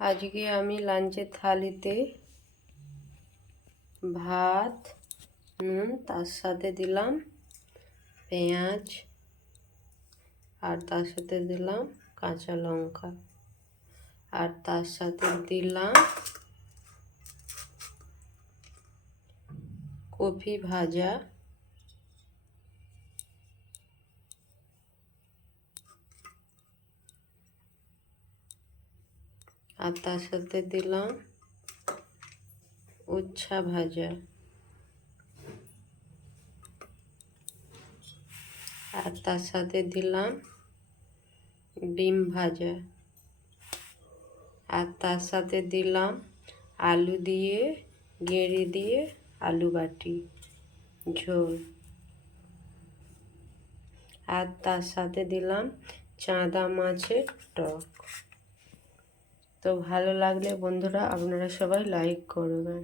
আজকে আমি লাঞ্চের থালিতে ভাত, নুন, তার সাথে দিলাম পেঁয়াজ, আর তার সাথে দিলাম কাঁচা লঙ্কা, আর তার সাথে দিলাম কপি ভাজা, আর তার সাথে দিলাম উচ্ছা ভাজা, আর তার সাথে দিলাম ডিম ভাজা, আর তার সাথে দিলাম আলু দিয়ে গেঁড়ি দিয়ে আলু বাটি ঝোল, আর তার সাথে দিলাম চাঁদা মাছের টক। তো ভালো লাগলে বন্ধুরা আপনারা সবাই লাইক করবেন।